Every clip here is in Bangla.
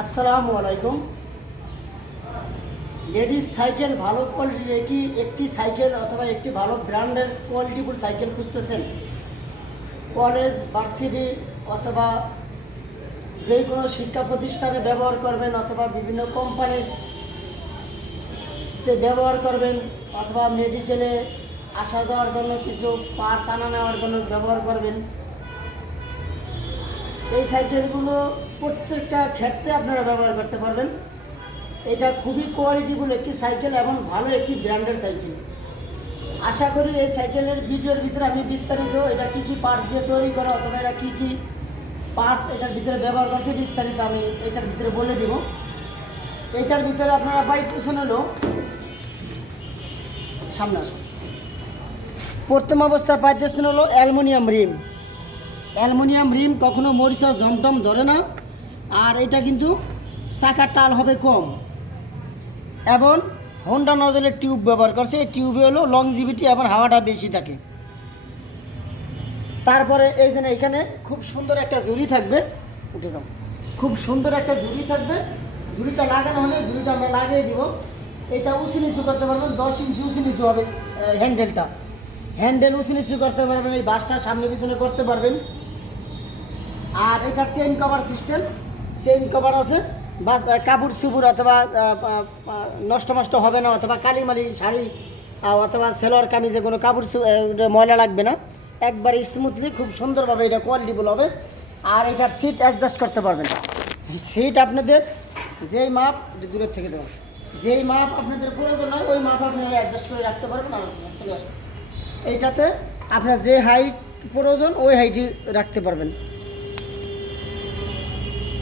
আসসালামু আলাইকুম। লেডিস সাইকেল ভালো কোয়ালিটির একটি একটি সাইকেল অথবা একটি ভালো ব্র্যান্ডের কোয়ালিটিফুল সাইকেল খুঁজতেছেন? কলেজ ভার্সিটি অথবা যে কোনো শিক্ষা প্রতিষ্ঠানে ব্যবহার করবেন অথবা বিভিন্ন কোম্পানির তে ব্যবহার করবেন অথবা মেডিকেলে আসা যাওয়ার জন্য কিছু পার্টস আনা নেওয়ার জন্য ব্যবহার করবেন। এই সাইকেলগুলো প্রত্যেকটা ক্ষেত্রে আপনারা ব্যবহার করতে পারবেন। এটা খুবই কোয়ালিটিফুল একটি সাইকেল এবং ভালো একটি ব্র্যান্ডের সাইকেল। আশা করি এই সাইকেলের ভিডিওর ভিতরে আমি বিস্তারিত এটা কি কি পার্টস দিয়ে তৈরি করা অথবা এটা কী কী পার্টস এটার ভিতরে ব্যবহার করছে বিস্তারিত আমি এটার ভিতরে বলে দিব। এটার ভিতরে আপনারা পাইতেছেন হলো সামনে প্রথম অবস্থায় পাইতেছেন হলো অ্যালুমিনিয়াম রিম। অ্যালুমিনিয়াম রিম কখনো মরিচা জমটম ধরে না। আর এটা কিন্তু চাকার টাল হবে কম। এবং হন্ডা নজলের টিউব ব্যবহার করছে। এই টিউবে হলো লংজিভিটি আবার হাওয়াটা বেশি থাকে। তারপরে এই যে এখানে খুব সুন্দর একটা ঝুড়ি থাকবে। উঠে যাও। খুব সুন্দর একটা ঝুড়ি থাকবে। ঝুড়িটা লাগানো হলে ঝুড়িটা আমরা লাগিয়ে দিব। এটা উঁচু নিচু করতে পারবেন। দশ ইঞ্চি উঁচু নিচু হবে হ্যান্ডেলটা হ্যান্ডেল উঁচু নিচু করতে পারবেন। এই বাসটা সামনে পিছনে করতে পারবেন। আর এটার chain cover system chain cover আছে। বাস কাপড় সুপুর অথবা নষ্ট নষ্ট হবে না, অথবা কালিমালি শাড়ি অথবা সেলোয়ার কামিজে কোনো কাপড় ময়লা লাগবে না। একবারে স্মুথলি খুব সুন্দরভাবে এটা কোয়ালিটিফুল হবে। আর এটার সিট অ্যাডজাস্ট করতে পারবেন। সিট আপনাদের যেই মাপ দূরের থেকে দেবেন যেই মাপ আপনাদের প্রয়োজন হয়, ওই মাপ আপনারা অ্যাডজাস্ট করে রাখতে পারবেন। চলে এইটাতে আপনার যে হাইট প্রয়োজন, ওই হাইটই রাখতে পারবেন।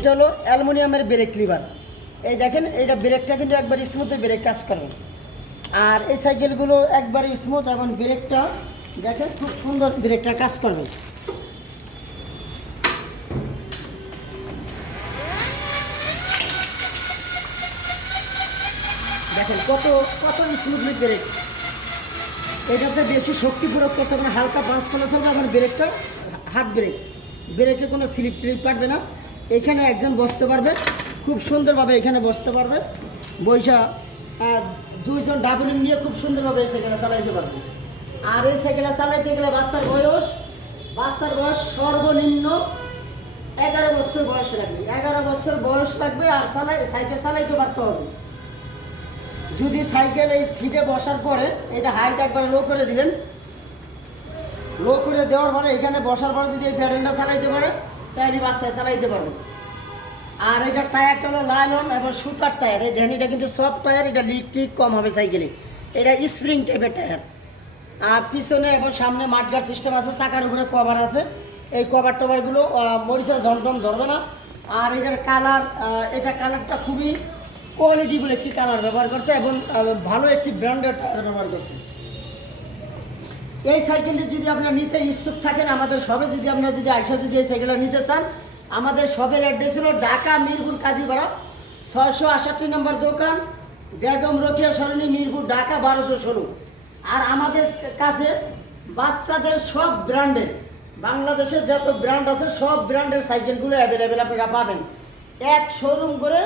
এটা হলো অ্যালুমিনিয়ামের ব্রেক লিভার। এই দেখেন, এইটা ব্রেকটা কিন্তু একবার স্মুথে ব্রেক কাজ করবে আর এই সাইকেলগুলো একবার স্মুথ এবং ব্রেকটা দেখেন খুব সুন্দর ব্রেকটা কাজ করবে। দেখেন কত কত স্মুথলি ব্রেক। এটাতে বেশি শক্তি প্রয়োগ করতে হবে হালকা পাঁচ ফলে থাকবে আমার ব্রেকটা হাত ব্রেক। ব্রেকে কোনো স্লিপ টিলিপ কাটবে না। এখানে একজন বসতে পারবে। খুব সুন্দরভাবে এখানে বসতে পারবে। বৈশা দুইজন ডাবলিং নিয়ে খুব সুন্দরভাবে এই সাইকেলটা চালাইতে পারবে। আর এই সাইকেলটা চালাইতে গেলে বাচ্চার বয়স বাচ্চার বয়স সর্বনিম্ন এগারো বছর বয়স লাগবে। এগারো বছর বয়স লাগবে আর চালাই সাইকেল চালাইতে পারতে হবে। যদি সাইকেল এই সিটে বসার পরে এটা হাইট একবার লো করে দিলেন লো করে দেওয়ার পরে এখানে বসার পরে যদি এই প্যাডেলটা চালাইতে পারে তাহলে বাচ্চায় চালাইতে পারবে। আর এটা টায়ারটা হলো লাইলন এবং সুতার টায়ার। এই ঢ্যানিটা কিন্তু সফট টায়ার, এটা লিক টিক কম হবে সাইকেলে। এটা স্প্রিং টাইপের টায়ার। আর পিছনে এবং সামনে মাঠগার সিস্টেম আছে, চাকার উপরে কভার আছে। এই কভার টভারগুলো মরিচের ঝনটন ধরবে না। আর এটার কালার এটা কালারটা খুবই কোয়ালিটিফুল একটি কালার ব্যবহার করছে এবং ভালো একটি ব্র্যান্ডের টায়ার ব্যবহার করছে। এই সাইকেলটি যদি আপনারা নিতে ইচ্ছুক থাকেন, আমাদের সবে যদি আপনারা যদি আইসা যদি এই সাইকেলটা নিতে চান, আমাদের সবের অ্যাড্রেস হলো ঢাকা মিরপুর কাজীপাড়া, ছয়শো আষট্টি নম্বর দোকান, বেগম রকিয়া সরণি, মিরপুর, ঢাকা বারোশো ষোলো। আর আমাদের কাছে বাচ্চাদের সব ব্র্যান্ডের, বাংলাদেশের যত ব্র্যান্ড আছে, সব ব্র্যান্ডের সাইকেলগুলো অ্যাভেলেবেল আপনারা পাবেন। এক শোরুম করে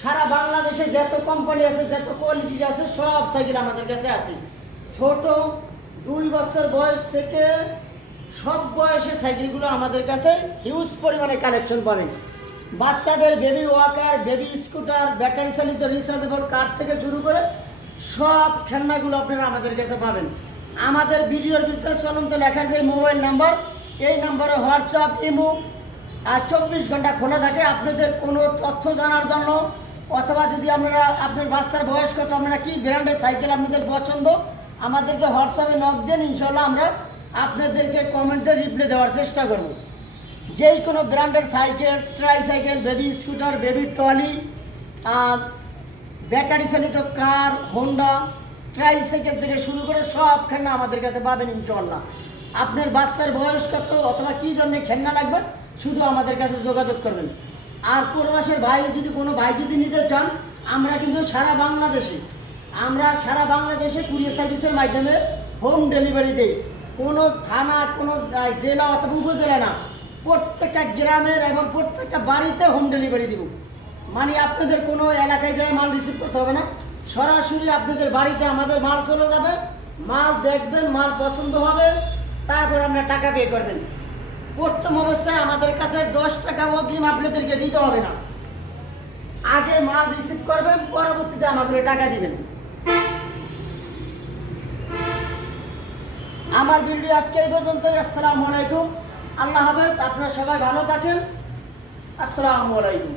সারা বাংলাদেশে যত কোম্পানি আছে, যত কোয়ালিটি আছে, সব সাইকেল আমাদের কাছে আছে। ছোট দুই বছর বয়স থেকে সব বয়সে সাইকেলগুলো আমাদের কাছে হিউজ পরিমাণে কালেকশন পাবেন বাচ্চাদের baby walker baby scooter battery চালিত রিচার্জেবল কার থেকে শুরু করে সব খেলনাগুলো আপনারা আমাদের কাছে পাবেন। আমাদের ভিডিওর ভিতরে চলন্ত লেখার যে মোবাইল নাম্বার এই নাম্বারে হোয়াটসঅ্যাপ ইমো আর চব্বিশ ঘণ্টা খোলা থাকে। আপনাদের কোনো তথ্য জানার জন্য অথবা যদি আপনারা, আপনার বাচ্চার বয়স কত, আপনারা কী ব্র্যান্ডের সাইকেল আপনাদের পছন্দ আমাদেরকে হোয়াটসঅ্যাপে নক দেন ইনশাল্লাহ আমরা আপনাদেরকে কমেন্টে রিপ্লাই দেওয়ার চেষ্টা করব। যেই কোনো ব্র্যান্ডের cycle tricycle baby scooter baby trolley battery চালিত কার হোন্ডা ট্রাইসাইকেল থেকে শুরু করে সব খেলনা আমাদের কাছে পাবেন ইনশাল্লাহ আপনার বাচ্চার বয়স কত অথবা কী ধরনের খেলনা লাগবে, শুধু আমাদের কাছে যোগাযোগ করবেন। আর প্রবাসের ভাই যদি কোনো ভাই যদি নিতে চান, আমরা কিন্তু সারা বাংলাদেশে আমরা সারা বাংলাদেশে কুরিয়ার সার্ভিসের মাধ্যমে হোম ডেলিভারি দিই। কোনো থানা, কোনো জেলা অথবা উপজেলা না। প্রত্যেকটা গ্রামের এবং প্রত্যেকটা বাড়িতে হোম ডেলিভারি দিব। মানে আপনাদের কোনো এলাকায় যায় মাল রিসিভ করতে হবে না। সরাসরি আপনাদের বাড়িতে আমাদের মাল চলে যাবে, মাল দেখবেন, মাল পছন্দ হবে, তারপর আপনার টাকা পে করবেন। প্রথম অবস্থায় আমাদের কাছে দশ টাকা অগ্রিম আপনাদেরকে দিতে হবে না। আগে মাল রিসিভ করবেন, পরবর্তীতে আমাদের টাকা দিবেন। আমার ভিডিও আজকে এই পর্যন্তই। আসসালামু আলাইকুম। আল্লাহ হাফেজ, আপনারা সবাই ভালো থাকেন। আসসালামু আলাইকুম।